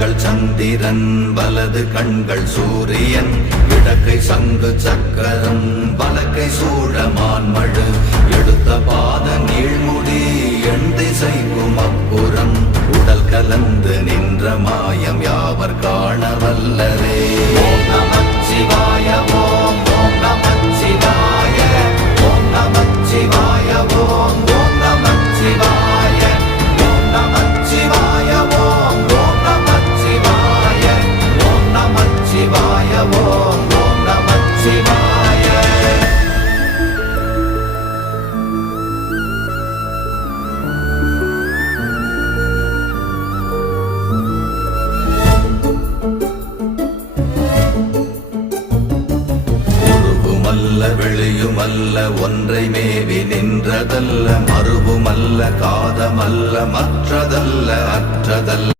கண்கள் சந்திரன் வலது கண்கள் சூரியன் இடக்கை சங்கு சக்கரம் வலக்கை சூழமான்மழு எடுத்த பாத நீழ்முடி எண் திசைக்கும் அப்புறம் உடல் கலந்து நின்ற மாயம் யாவர் காண வல்லரே. ஓம் நமச்சிவாய ஓம் ஓம் நமச்சிவாய ஓம் நமச்சிவாய ஓம் ஓம் நமச்சிவாய ஓம் நமச்சிவாய ஓம் ஓம் நமச்சிவாய ஓம் நமச்சிவாய ஓம் ஓம் நமச்சிவாய. வெளியுமல்ல ஒன்றை மேவி நின்றதல்ல மறுவுமல்ல காதமல்ல மற்றதல்ல அற்றதல்ல